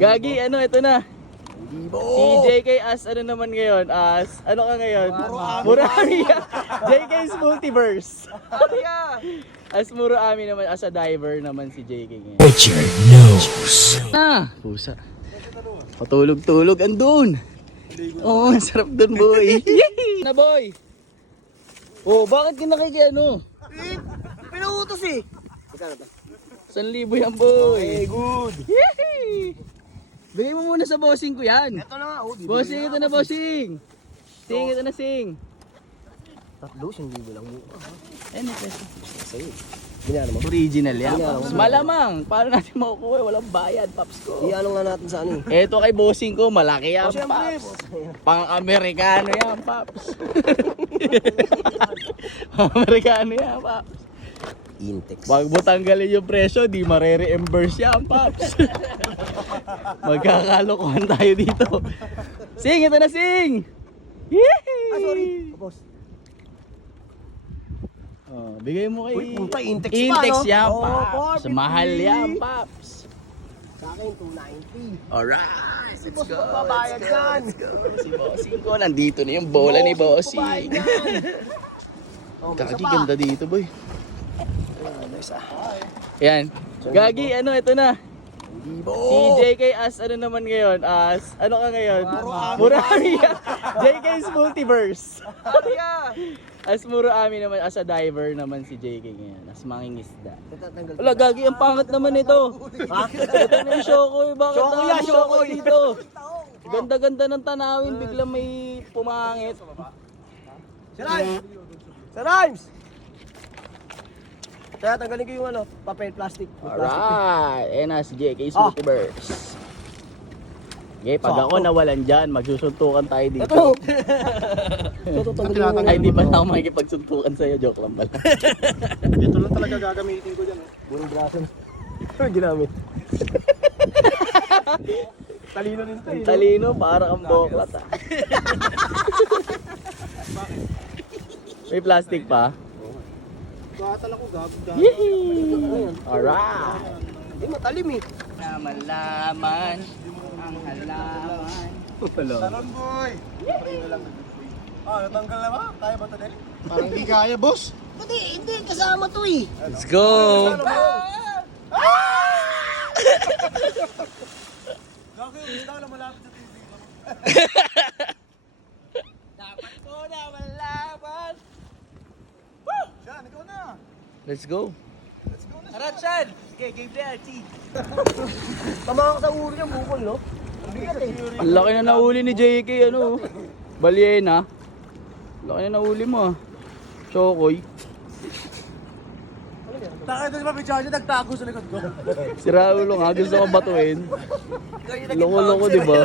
Gagi, ano, ito na. Si JK as ano naman ngayon? As, ano ka ngayon? Murami. JK's Multiverse. As Murami naman, as a diver naman si JK ngayon. Richard knows. Na, pusa. Patulog-tulog, andun. Oo, ang sarap dun, boy. Yay! Na, boy. Oh, bakit kinakiki ano? Pinautos eh. 1,000 yan, boy. Okay, good. Yay! Bigay mo muna sa bossing ko yan. Ito na nga, oh. Bossing, ito na, bossing. Sing, ito na, sing. Tatlo, 1,000 lang mo. Ayun, peso. Sa'yo. Binano mo? Original yan, Paps. Malamang. Paano natin makukuha? Walang bayad, Paps ko. Iano nga natin sa ano eh. Eto kay bossing ko, malaki yan, Siyempre, Paps. Pang-Amerikano yan, Paps. Pang-Amerikano yan, Paps. Intex. Wag mo tanggalin yung presyo, di mare-reimburse yan, Paps. Magkakalokohan tayo dito. Sing, ito na, sing! Yee! Sorry. Boss. Oh, bigay mo kay... Uy, puta, Intex pa, Intex no? yan, Oh, Paps. 450. Mahal yan, Paps. Sa akin, 290. Alright, Si boss magbabayad yan. Si bossing ko, nandito na yung bola ni bossing. Babayad yan. Oh, may isa Gagi, pa. ganda dito, boy. Ano isa? Yan. Gagi, ano, ito na. Dibo. Si JK as ano naman ngayon? As, ano ka ngayon? Murami. JK's Multiverse. As Murami naman, as a diver naman si JK ngayon. As mangingisda. Tatanggal. Wala, Gagi, ang pangit naman ito. Ha? Ito na yung Shokoy. Bakit Shokoy na yan, ang Shokoy. Shokoy dito? Ganda-ganda ng tanawin, biglang may pumangit. Sir Rhymes! Sir Rhymes! Kaya tanggalin ko yung ano, papel, plastic. Alright, and as JK's Ah. Multiverse. Okay, pag ako nawalan dyan, magsusuntukan tayo dito. Ito! Ito, tanggalin mo. Ay, di pa na ako makikipagsuntukan sa'yo. Joke lang pala. Ito lang talaga gagamitin ko dyan. Buong braso na. Ito ginamit. Talino rin ito eh. Talino, para kang boklat ah. May plastic pa? Batal ako, gago. Yee! Alright! Hindi matalim eh. Malaman ang halaman. Talon boy! Natanggal na ba? Kaya ba ito din? Parang hindi kaya, boss. Hindi, kasama to eh. Let's go! Gago yung gusto ko na malapit sa TV. Dapat ko na malaman. Siyan, ikaw na. Let's go! Aratsan! Okay, game day, RT. Tama ka sa ulo niya, bukol no? Ang bigat eh. Ang laki na nahuli ni JK, ano? Balyena. Laki na nahuli mo ah. Chokoy. Nakita niyo ba, may charger, nagtago sa likod ko. Si Raulo nga, gusto ko batuin. Loko-loko, di ba?